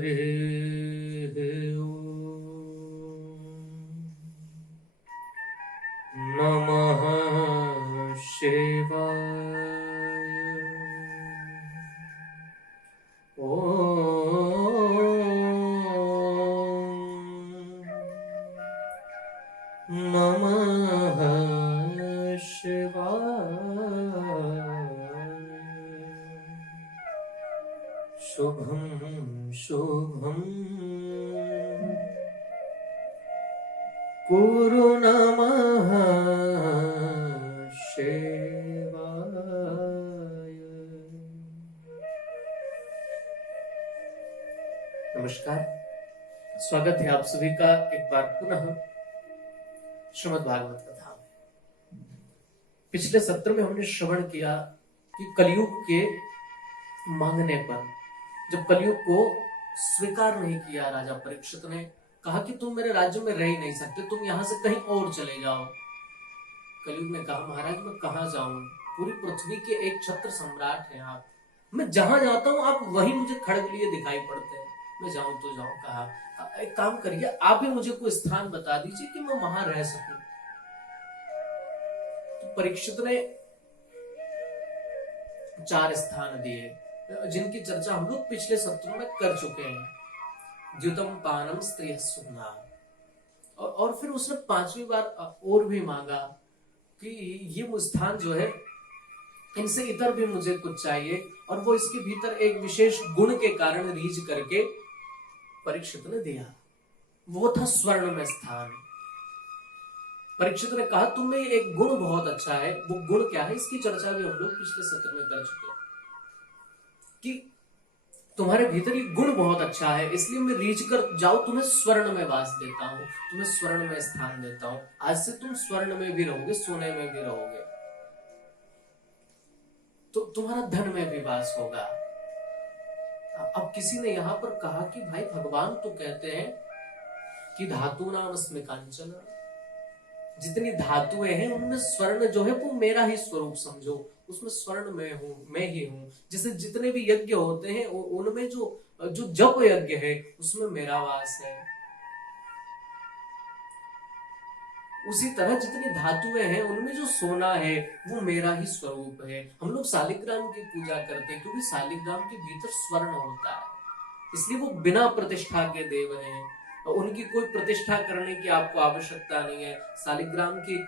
नमः शिवाय। नमः शिवाय। शुभं शुभं कुरु नमः शिवाय। नमस्कार, स्वागत है आप सभी का एक बार पुनः श्रीमद् भागवत कथा में। पिछले सत्र में हमने श्रवण किया कि कलयुग के मांगने पर, जब कलयुग को स्वीकार नहीं किया राजा परीक्षित ने, कहा कि तुम मेरे राज्य में रह ही नहीं सकते, तुम यहां से कहीं और चले जाओ। कलयुग ने कहा, महाराज मैं कहां जाऊं, पूरी पृथ्वी के एक छत्र सम्राट हैं आप, मैं जहां जाता हूं आप वहीं मुझे खड़ग लिए दिखाई पड़ते हैं, मैं जाऊं तो जाऊं। कहा एक काम करिए, आप ही मुझे कोई स्थान बता दीजिए कि मैं वहां रह सकूं। तो परीक्षित ने 4 स्थान दिए, जिनकी चर्चा हम लोग पिछले सत्रों में कर चुके हैं। द्युतम पानम स्त्रिय सुना, और फिर उसने 5वीं बार और भी मांगा कि ये स्थान जो है, इनसे इतर भी मुझे कुछ चाहिए, और वो इसके भीतर एक विशेष गुण के कारण रीझ करके परीक्षित ने दिया। वो था स्वर्ण में स्थान। परीक्षित ने कहा तुम्हें एक गुण बहुत अच्छा है, वो गुण क्या है, इसकी चर्चा भी हम लोग पिछले सत्र में कर चुके हैं कि तुम्हारे भीतर ये गुण बहुत अच्छा है, इसलिए मैं रीझ कर जाओ, तुम्हें स्वर्ण में वास देता हूं, तुम्हें स्वर्ण में स्थान देता हूं। आज से तुम स्वर्ण में भी रहोगे, सोने में भी रहोगे, तो तुम्हारा धन में भी वास होगा। अब किसी ने यहां पर कहा कि भाई भगवान तो कहते हैं कि धातु नाम अस्मि कांचन, जितनी धातुएं हैं उनमें स्वर्ण जो है वो मेरा ही स्वरूप समझो, उसमें स्वर्ण में हूं, मैं ही हूं। जैसे जितने भी यज्ञ होते हैं उनमें जो जप यज्ञ है उसमें मेरा वास है, उसी तरह जितनी धातुएं हैं उनमें जो सोना है वो मेरा ही स्वरूप है। हम लोग शालिग्राम की पूजा करते हैं क्योंकि शालिग्राम के भीतर स्वर्ण होता है, इसलिए वो बिना प्रतिष्ठा के देव हैं, उनकी कोई प्रतिष्ठा करने की आपको आवश्यकता नहीं है। शालिग्राम की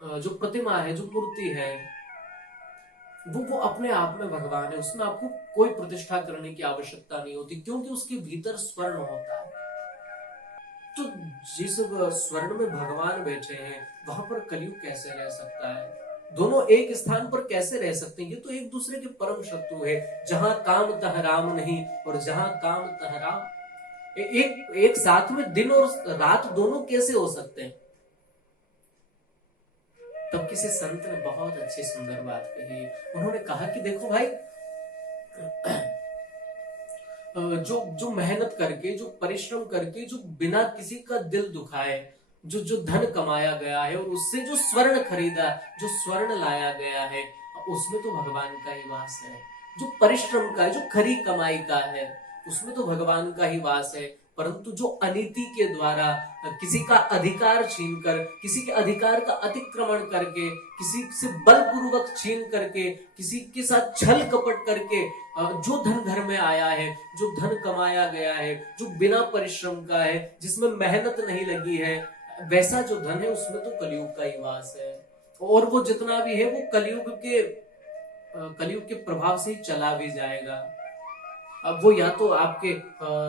जो प्रतिमा है, जो मूर्ति है, वो अपने आप में भगवान है, उसमें आपको कोई प्रतिष्ठा करने की आवश्यकता नहीं होती, क्योंकि उसके भीतर स्वर्ण होता है। तो जिस स्वर्ण में भगवान बैठे हैं वहां पर कलयुग कैसे रह सकता है, दोनों एक स्थान पर कैसे रह सकते हैं? ये तो एक दूसरे के परम शत्रु है। जहां काम तह राम नहीं, और जहां काम तह राम, एक साथ में दिन और रात दोनों कैसे हो सकते हैं? तब किसी संत ने बहुत अच्छी सुंदर बात कही। उन्होंने कहा कि देखो भाई, जो मेहनत करके, जो परिश्रम करके, जो बिना किसी का दिल दुखाए जो धन कमाया गया है, और उससे जो स्वर्ण खरीदा, जो स्वर्ण लाया गया है, उसमें तो भगवान का ही वास है। जो परिश्रम का है, जो खरी कमाई का है, उसमें तो भगवान का ही वास है। परंतु जो अनीति के द्वारा किसी का अधिकार छीनकर, किसी के अधिकार का अतिक्रमण करके, किसी से बलपूर्वक छीन करके, किसी के साथ छल कपट करके जो धन घर में आया है, जो धन कमाया गया है, जो बिना परिश्रम का है, जिसमें मेहनत नहीं लगी है, वैसा जो धन है उसमें तो कलयुग का ही वास है। और वो जितना भी है वो कलयुग के प्रभाव से ही चला भी जाएगा। अब वो या तो आपके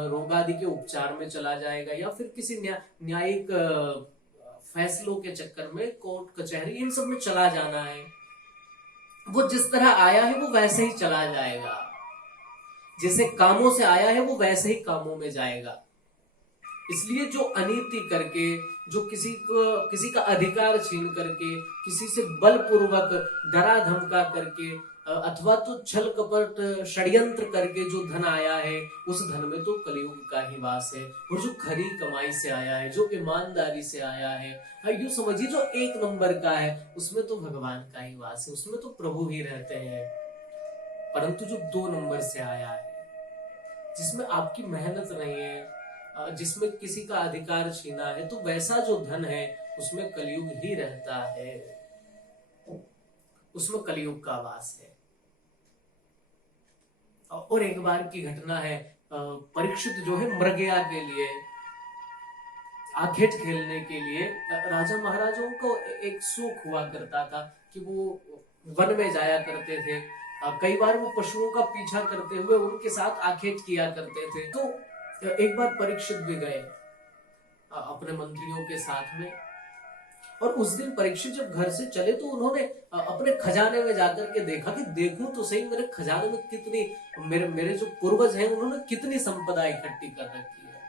रोग आदि के उपचार में चला जाएगा, या फिर किसी न्यायिक फैसलों के चक्कर में कोर्ट कचहरी इन सब में चला जाना है। वो जिस तरह आया है वो वैसे ही चला जाएगा, जैसे कामों से आया है वो वैसे ही कामों में जाएगा। इसलिए जो अनीति करके, जो किसी का अधिकार छीन करके, किसी से बलपूर्वक डरा धमका करके, अथवा तो छल कपट षड्यंत्र करके जो धन आया है, उस धन में तो कलयुग का ही वास है। और जो खरी कमाई से आया है, जो ईमानदारी से आया है, यूं समझिए जो 1 नंबर का है, उसमें तो भगवान का ही वास है, उसमें तो प्रभु ही रहते हैं। परंतु जो 2 नंबर से आया है, जिसमें आपकी मेहनत नहीं है, जिसमें किसी का अधिकार छीना है, तो वैसा जो धन है उसमें कलयुग ही रहता है, उसमें कलयुग का वास है। और एक बार की घटना है, परीक्षित जो है मृगया के लिए, आखेट खेलने के लिए, राजा महाराजाओं को एक शौक हुआ करता था कि वो वन में जाया करते थे। कई बार वो पशुओं का पीछा करते हुए उनके साथ आखेट किया करते थे। तो एक बार परीक्षित भी गए अपने मंत्रियों के साथ में, और उस दिन परीक्षित जब घर से चले तो उन्होंने अपने खजाने में जाकर के देखा कि देखूं तो सही मेरे खजाने में कितनी, मेरे जो पूर्वज हैं उन्होंने कितनी संपदा इकट्ठी कर रखी है,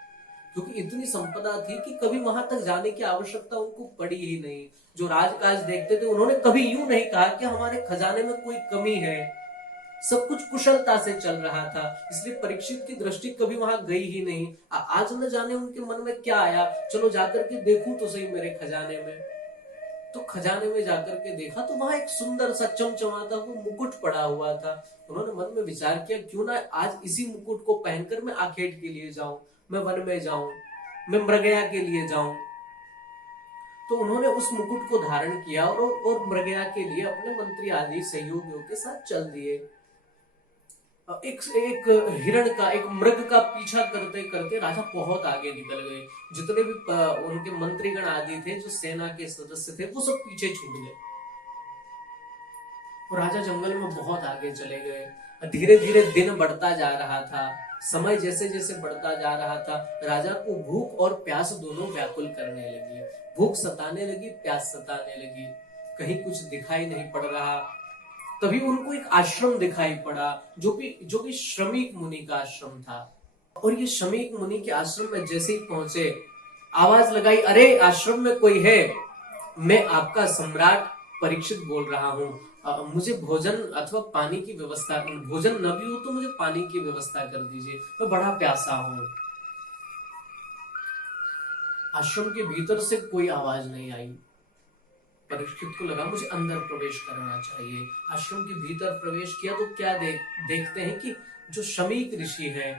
क्योंकि इतनी संपदा थी कि कभी वहां तक जाने की आवश्यकता उनको पड़ी ही नहीं। जो राजकाज देखते थे उन्होंने कभी यूं नहीं कहा कि हमारे खजाने में कोई कमी है, सब कुछ कुशलता से चल रहा था, इसलिए परीक्षित की दृष्टि कभी वहां गई ही नहीं। आज न जाने उनके मन में क्या आया, चलो जाकर के देखूं तो सही मेरे खजाने में। तो खजाने में जाकर के देखा तो वहां एक सुंदर सा चमचमाता वो मुकुट पड़ा हुआ था। उन्होंने मन में विचार किया क्यों ना आज इसी मुकुट को पहनकर मैं आखेट के लिए जाऊं, मैं वन में जाऊं, मैं मृगया के लिए जाऊं। तो उन्होंने उस मुकुट को धारण किया और मृगया के लिए अपने मंत्री आदि सहयोगियों के साथ चल दिए। एक हिरण का, एक मृग का पीछा करते करते राजा बहुत आगे निकल गए। जितने भी उनके मंत्रीगण आदि थे, जो सेना के सदस्य थे, वो सब पीछे छूट गए और राजा जंगल में बहुत आगे चले गए। धीरे धीरे दिन बढ़ता जा रहा था, समय जैसे जैसे बढ़ता जा रहा था, राजा को भूख और प्यास दोनों व्याकुल करने लगी। भूख सताने लगी, प्यास सताने लगी, कहीं कुछ दिखाई नहीं पड़ रहा। तभी उनको एक आश्रम दिखाई पड़ा, जो कि श्रमिक मुनि का आश्रम था। और ये श्रमिक मुनि के आश्रम में जैसे ही पहुंचे, आवाज लगाई, अरे आश्रम में कोई है? मैं आपका सम्राट परीक्षित बोल रहा हूँ, मुझे भोजन अथवा पानी की व्यवस्था, भोजन न भी हो तो मुझे पानी की व्यवस्था कर दीजिए, मैं बड़ा प्यासा हूँ। आश्रम के भीतर से कोई आवाज नहीं आई। परीक्षित को लगा मुझे अंदर प्रवेश करना चाहिए। आश्रम के भीतर प्रवेश किया तो क्या देखते हैं कि जो शमीक ऋषि है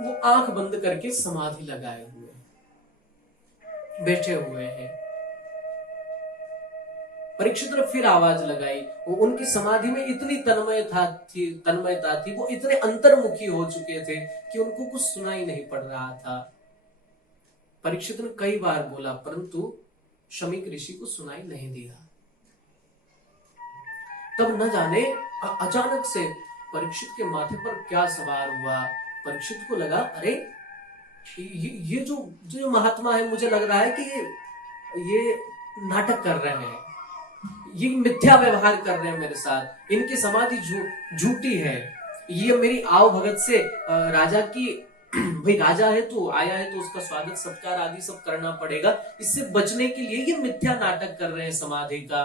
वो आंख बंद करके समाधि लगाए हुए बैठे हुए हैं। परीक्षित ने फिर आवाज लगाई, वो उनकी समाधि में इतनी तन्मयता थी, वो इतने अंतर्मुखी हो चुके थे कि उनको कुछ सुनाई नहीं पड़ रहा था। परीक्षित ने कई बार बोला परंतु शमीक ऋषि को सुनाई नहीं दिया। तब न जाने अचानक से परीक्षित के माथे पर क्या सवार हुआ। परीक्षित को लगा अरे ये जो महात्मा है, मुझे लग रहा है कि ये नाटक कर रहे हैं, ये मिथ्या व्यवहार कर रहे हैं मेरे साथ, इनकी समाधि झूठी है। ये मेरी आओ भगत से राजा की भाई राजा है तो आया है तो उसका स्वागत सत्कार आदि सब करना पड़ेगा, इससे बचने के लिए ये मिथ्या नाटक कर रहे हैं समाधि का।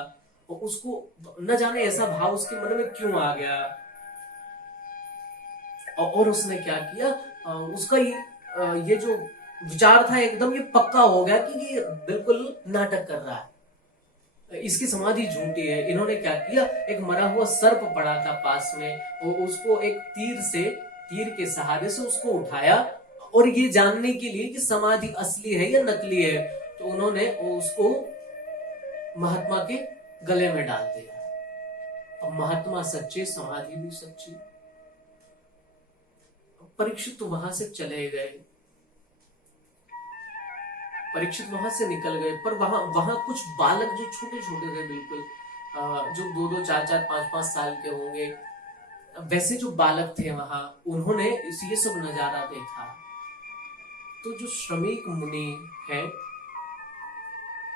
और उसको न जाने ऐसा भाव उसके मन में क्यों आ गया, और उसने क्या किया, उसका ये जो विचार था एकदम ये पक्का हो गया कि ये बिल्कुल नाटक कर रहा है, इसकी समाधि झूठी है। इन्होंने क्या किया, एक मरा हुआ सर्प पड़ा था पास में, और उसको एक तीर के सहारे से उसको उठाया, और ये जानने के लिए कि समाधि असली है या नकली है, तो उन्होंने उसको महात्मा के गले में डाल दिया। अब महात्मा सच्चे, समाधि भी सच्ची। परीक्षित तो वहां से चले गए, परीक्षित वहां से निकल गए, पर वहां कुछ बालक जो छोटे छोटे थे बिल्कुल, जो 2-2, 4-4, 5-5 साल के होंगे, वैसे जो बालक थे वहां, उन्होंने ये सब नजारा देखा। तो जो श्रमिक मुनि है,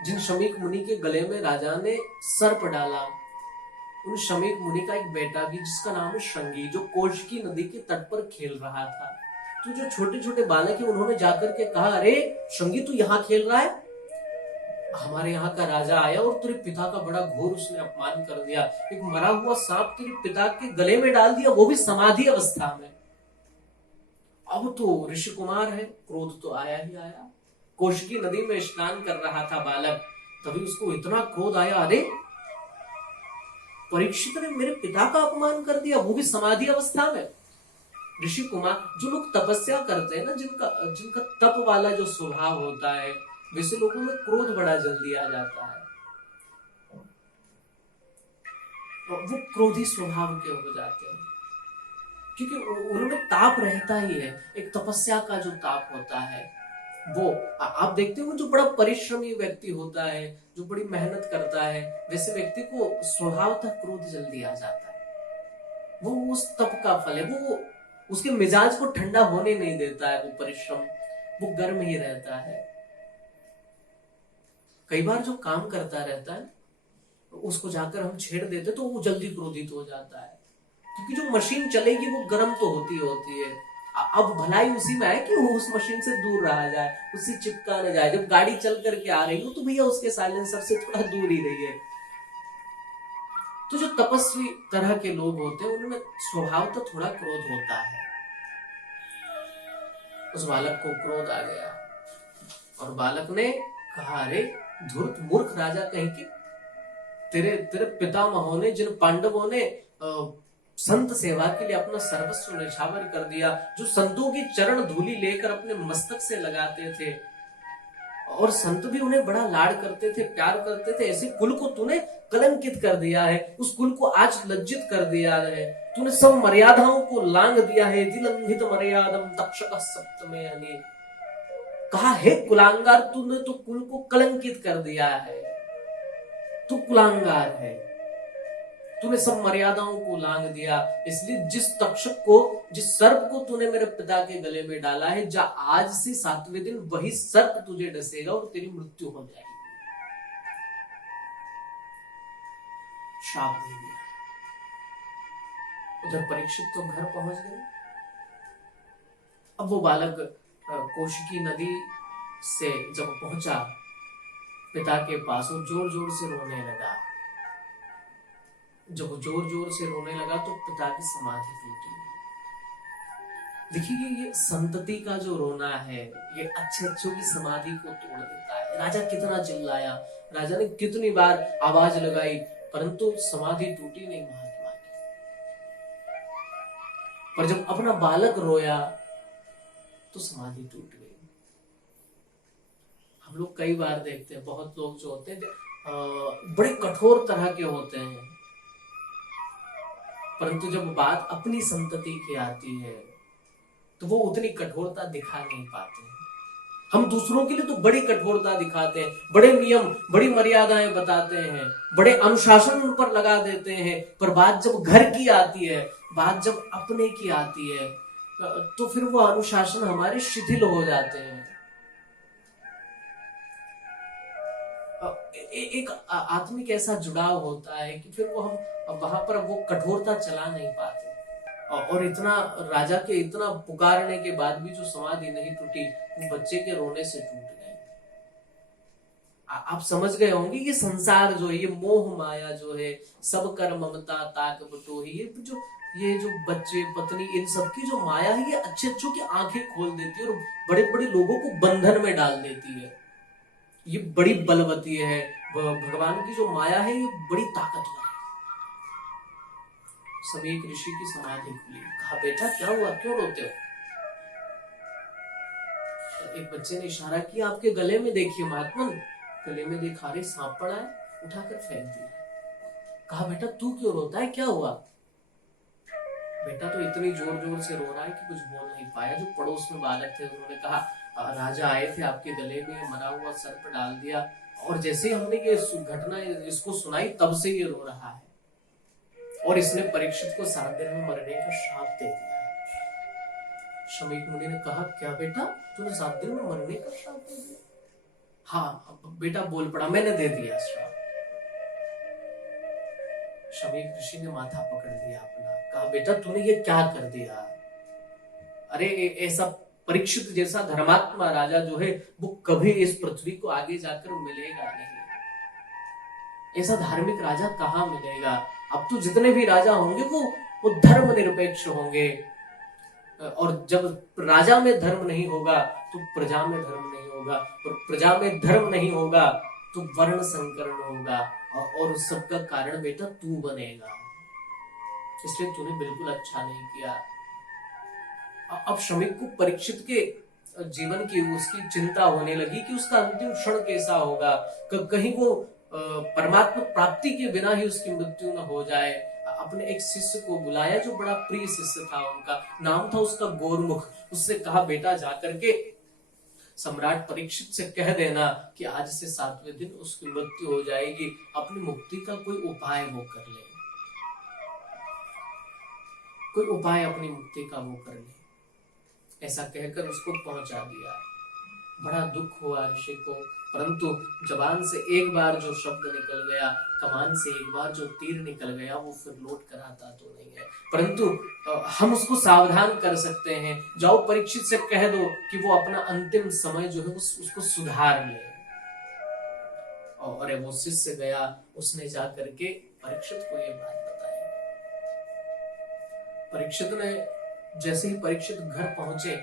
जिन श्रमिक मुनि के गले में राजा ने सर्प डाला, उन श्रमिक मुनि का एक बेटा भी जिसका नाम है श्रृंगी, जो कोशकी नदी के तट पर खेल रहा था। तो जो छोटे छोटे बालक है उन्होंने जाकर के कहा, अरे श्रृंगी तू यहाँ खेल रहा है, हमारे यहाँ का राजा आया और तेरे पिता का बड़ा घोर उसने अपमान कर दिया, एक मरा हुआ सांप तेरे पिता के गले में डाल दिया, वो भी समाधि अवस्था में। अब तो ऋषि कुमार है, क्रोध तो आया ही आया। कोशकी नदी में स्नान कर रहा था बालक, तभी उसको इतना क्रोध आया, अरे परीक्षित ने मेरे पिता का अपमान कर दिया, वो भी समाधि अवस्था में। ऋषि कुमार, जो लोग तपस्या करते हैं ना, जिनका जिनका तप वाला जो स्वभाव होता है, वैसे लोगों में क्रोध बड़ा जल्दी आ जाता है, वो क्रोधी स्वभाव के हो जाते हैं, क्योंकि उनमें ताप रहता ही है, एक तपस्या का जो ताप होता है वो। आप देखते हो जो बड़ा परिश्रमी व्यक्ति होता है, जो बड़ी मेहनत करता है, वैसे व्यक्ति को स्वभावतः क्रोध जल्दी आ जाता है। वो उस तप का फल है, वो उसके मिजाज को ठंडा होने नहीं देता है, वो परिश्रम, वो गर्म ही रहता है। कई बार जो काम करता रहता है उसको जाकर हम छेड़ देते तो वो जल्दी क्रोधित हो जाता है, क्योंकि जो मशीन चलेगी वो गर्म तो होती है। अब भलाई उसी में है कि वो उस मशीन से दूर रहा जाए, उससे चिपका न जाए। जब गाड़ी चल करके आ रही हो तो भैया उसके साइलेंसर से थोड़ा दूर ही रहिए। तो जो तपस्वी तरह के लोग होते हैं उनमें स्वभाव तो थोड़ा क्रोध होता है। उस बालक को क्रोध आ गया और बालक ने कहा, अरे धूर्त मूर्ख राजा कहीं के, तेरे तेरे पितामहों ने, जिन पांडवों ने संत सेवा के लिए अपना सर्वस्व न्यौछावर कर दिया, जो संतों की चरण धूलि लेकर अपने मस्तक से लगाते थे और संत भी उन्हें बड़ा लाड करते थे, प्यार करते थे, ऐसे कुल को तूने कलंकित कर दिया है, उस कुल को आज लज्जित कर दिया है, तूने सब मर्यादाओं को लांग दिया है। दिलंघित मर्यादम तक्षक सप्तमे हनि, कहा हे कुलांगार, तूने तो कुल को कलंकित कर दिया है, तू कुलांगार है, तूने सब मर्यादाओं को लांग दिया। इसलिए जिस तक्षक को, जिस सर्प को तूने मेरे पिता के गले में डाला है, जा आज से 7वें दिन वही सर्प तुझे डसेगा और तेरी मृत्यु हो जाएगी। शाप दे दिया। उधर परीक्षित तो घर पहुंच गए। अब वो बालक कौशिकी नदी से जब पहुंचा पिता के पास, वो जोर जोर से रोने लगा। जब जोर जोर से रोने लगा तो पिता की समाधि टूटी। देखिए ये संतति का जो रोना है, ये अच्छे अच्छों की समाधि को तोड़ देता है। राजा कितना चिल्लाया, राजा ने कितनी बार आवाज लगाई, परंतु समाधि टूटी नहीं महात्मा की। पर जब अपना बालक रोया तो समाधि टूट गई। हम लोग कई बार देखते हैं, बहुत लोग जो होते हैं बड़े कठोर तरह के होते हैं, परंतु जब बात अपनी संतति की आती है तो वो उतनी कठोरता दिखा नहीं पाते हैं। हम दूसरों के लिए तो बड़ी कठोरता दिखाते हैं, बड़े नियम, बड़ी मर्यादाएं बताते हैं, बड़े अनुशासन उन पर लगा देते हैं, पर बात जब घर की आती है, बात जब अपने की आती है, तो फिर वो अनुशासन हमारे शिथिल हो जाते हैं। एक आत्मिक ऐसा जुड़ाव होता है कि फिर वो हम वहां पर वो कठोरता चला नहीं पाते। और इतना राजा के इतना पुकारने के बाद भी जो समाधि नहीं टूटी, वो बच्चे के रोने से टूट गई। आप समझ गए होंगे, ये संसार जो है, ये मोह माया जो है, सब कर ममता ताक बटोही, ये जो बच्चे पत्नी, इन सब की जो माया है, ये अच्छे अच्छों की आंखें खोल देती है और बड़े बड़े लोगों को बंधन में डाल देती है। ये बड़ी बलवती है, भगवान की जो माया है ये बड़ी ताकतवर है। सभी एक ऋषि की समाधि खुली। कहा बेटा क्या हुआ, क्यों रोते हो? एक बच्चे ने इशारा किया, आपके गले में देखिए महात्मन। गले में देखा, रे सांप पड़ा है, उठाकर फेंक दिया। कहा बेटा तू क्यों रोता है, क्या हुआ? बेटा तो इतनी जोर जोर से रो रहा है कि कुछ बोल नहीं पाया। जो पड़ोस में बालक थे उन्होंने कहा, राजा आए थे, आपके गले में मरा हुआ सर्प डाल दिया, और जैसे हमने ये घटना इसको सुनाई तब से ये रो रहा है, और इसने परीक्षित को 7 दिन में मरने का श्राप दे दिया है। शमीक मुनि ने कहा, क्या बेटा तूने 7 दिन में मरने का श्राप दे दिया? हाँ बेटा बोल पड़ा, मैंने दे दिया श्राप। शमीक ऋषि ने माथा पकड़ लिया अपना। कहा बेटा तूने ये क्या कर दिया? अरे ऐसा परीक्षित जैसा धर्मात्मा राजा जो है वो कभी इस पृथ्वी को आगे जाकर मिलेगा नहीं। ऐसा धार्मिक राजा कहाँ मिलेगा? अब तो जितने भी राजा होंगे वो धर्म निरपेक्ष होंगे, और जब राजा में धर्म नहीं होगा तो प्रजा में धर्म नहीं होगा, और प्रजा में धर्म नहीं होगा तो वर्ण संकरण होगा, और उस सब का कारण बेटा तू बनेगा। इसलिए तूने बिल्कुल अच्छा नहीं किया। अब श्रमिक को परीक्षित के जीवन की उसकी चिंता होने लगी कि उसका अंतिम क्षण कैसा होगा, कहीं वो परमात्मा प्राप्ति के बिना ही उसकी मृत्यु न हो जाए। अपने एक शिष्य को बुलाया जो बड़ा प्रिय शिष्य था, उनका नाम था उसका गौरमुख। उससे कहा, बेटा जाकर के सम्राट परीक्षित से कह देना कि आज से 7वें दिन उसकी मृत्यु हो जाएगी, अपनी मुक्ति का कोई उपाय वो कर ले, कोई उपाय अपनी मुक्ति का वो कर ले। ऐसा कहकर उसको पहुंचा दिया। बड़ा दुख हुआ ऋषि को, परंतु जबान से एक बार जो शब्द निकल गया, कमान से एक बार जो तीर निकल गया, वो फिर लौट कर आता तो नहीं है, परंतु हम उसको सावधान कर सकते हैं। जाओ परीक्षित से कह दो कि वो अपना अंतिम समय जो है उसको सुधार ले। और वो शिष्य गया, उसने जाकर के परीक्षित को ये बात बताई। परीक्षित ने जैसे ही परीक्षित घर पहुंचे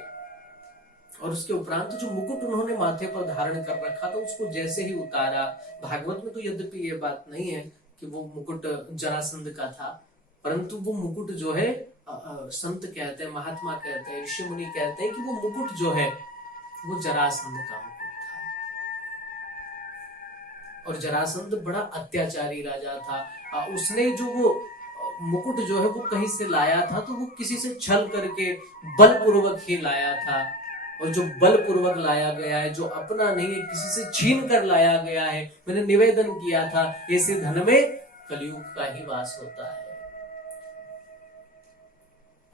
और उसके उपरांत जो मुकुट उन्होंने माथे पर धारण कर रखा था उसको जैसे ही उतारा, भागवत में तो यद्यपि ये बात नहीं है कि वो मुकुट जरासंध का था, परंतु वो मुकुट जो है संत कहते हैं, महात्मा कहते हैं, ऋषि मुनि कहते हैं कि वो मुकुट जो है वो जरासंध का मुकुट था। और जरासंध बड़ा अत्याचारी राजा था। उसने जो वो मुकुट जो है वो कहीं से लाया था, तो वो किसी से छल करके बलपूर्वक ही लाया था। और जो बलपूर्वक लाया गया है, जो अपना नहीं है, किसी से छीन कर लाया गया है, मैंने निवेदन किया था, ऐसे धन में कलयुग का ही वास होता है।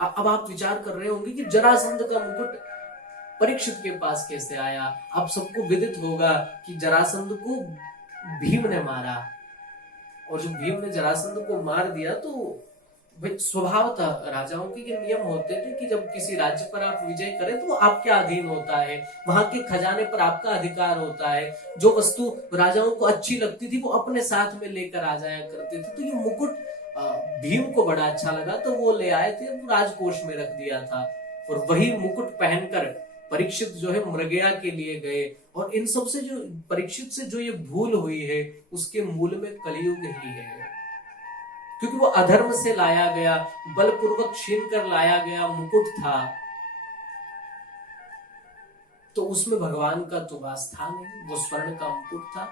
अब आप विचार कर रहे होंगे कि जरासंध का मुकुट परीक्षित के पास कैसे आया। अब सबको विदित होगा कि जरासंध को भीम ने मारा, और जब भीम ने जरासंध को मार दिया तो भाई स्वभाव था राजाओं के ये नियम होते थे कि जब किसी राज्य पर आप विजय करें तो वो आपके अधीन होता है, वहां के खजाने पर आपका अधिकार होता है। जो वस्तु राजाओं को अच्छी लगती थी वो अपने साथ में लेकर आ जाया करते थे। तो ये मुकुट भीम को बड़ा अच्छा लगा तो वो ले आए थे, वो राजकोष में रख दिया था। और वही मुकुट पहनकर परीक्षित जो है मृगया के लिए गए। और इन सब से जो परीक्षित से जो ये भूल हुई है उसके मूल में कलयुग ही है, क्योंकि वो अधर्म से लाया गया, बलपूर्वक छीन कर लाया गया मुकुट था, तो उसमें भगवान का तो वास था नहीं। वो स्वर्ण का मुकुट था,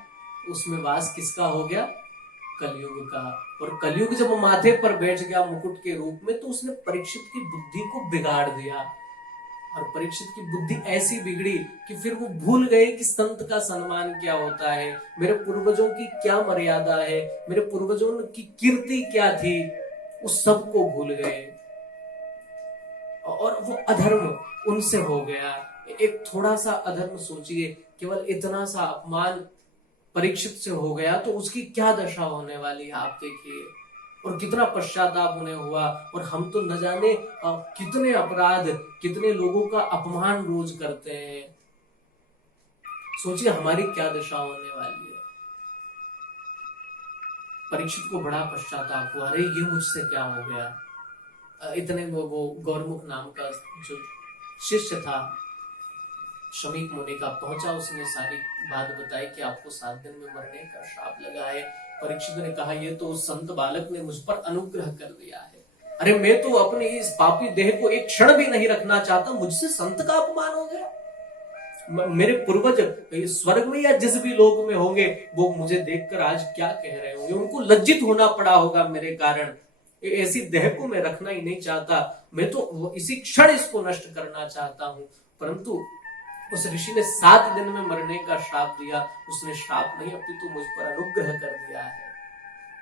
उसमें वास किसका हो गया? कलयुग का। और कलयुग जब माथे पर बैठ गया मुकुट के रूप में, तो उसने परीक्षित की बुद्धि को बिगाड़ दिया। और परीक्षित की बुद्धि ऐसी बिगड़ी कि फिर वो भूल गए कि संत का सम्मान क्या होता है, मेरे पूर्वजों की क्या मर्यादा है, मेरे पूर्वजों की कीर्ति क्या थी, उस सब को भूल गए। और वो अधर्म उनसे हो गया। एक थोड़ा सा अधर्म सोचिए, केवल इतना सा अपमान परीक्षित से हो गया तो उसकी क्या दशा होने वाली है आप देखिए। और कितना पश्चाताप उन्हें हुआ। और हम तो न जाने कितने अपराध, कितने लोगों का अपमान रोज करते हैं। सोचिए हमारी क्या दशा होने वाली है। परीक्षित को बड़ा पश्चाताप हुआ, अरे ये मुझसे क्या हो गया। इतने वो गौरमुख नाम का जो शिष्य था शमीक मुनि का पहुंचा, उसने सारी बात बताई कि आपको 7 दिन में मरने का श्राप लगा है। परीक्षित ने कहा, ये तो उस संत बालक ने मुझ पर अनुग्रह कर दिया है। अरे मैं तो अपने इस पापी देह को एक क्षण भी नहीं रखना चाहता, मुझसे संत का अपमान हो गया। मेरे पूर्वज स्वर्ग में या जिस भी लोक में होंगे वो मुझे देखकर आज क्या कह रहे होंगे, उनको लज्जित होना पड़ा होगा मेरे कारण। ऐसी देह को मैं रखना ही नहीं चाहता, मैं तो इसी क्षण इसको नष्ट करना चाहता हूं। परंतु उस ऋषि ने 7 दिन में मरने का श्राप दिया। उसने श्राप नहीं अपितु मुझ पर अनुग्रह कर दिया है।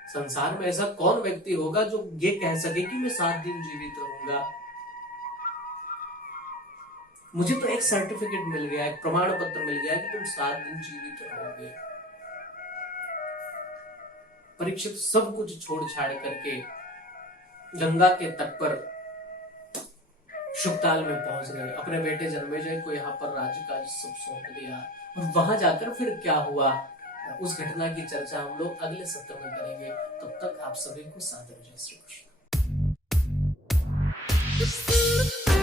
संसार में ऐसा कौन व्यक्ति होगा जो ये कह सके कि मैं 7 दिन जीवित रहूंगा। मुझे तो एक सर्टिफिकेट मिल गया, एक प्रमाण पत्र मिल गया कि तुम 7 दिन जीवित रहोगे। परीक्षित सब कुछ छोड़ छाड़ करके गंगा के तट पर शुकताल में पहुंच गए। अपने बेटे जन्मेजय को यहाँ पर राज्य काज सब सौंप दिया। और वहां जाकर फिर क्या हुआ, उस घटना की चर्चा हम लोग अगले सत्र में करेंगे। तब तक आप सभी को सादर जय श्री कृष्ण।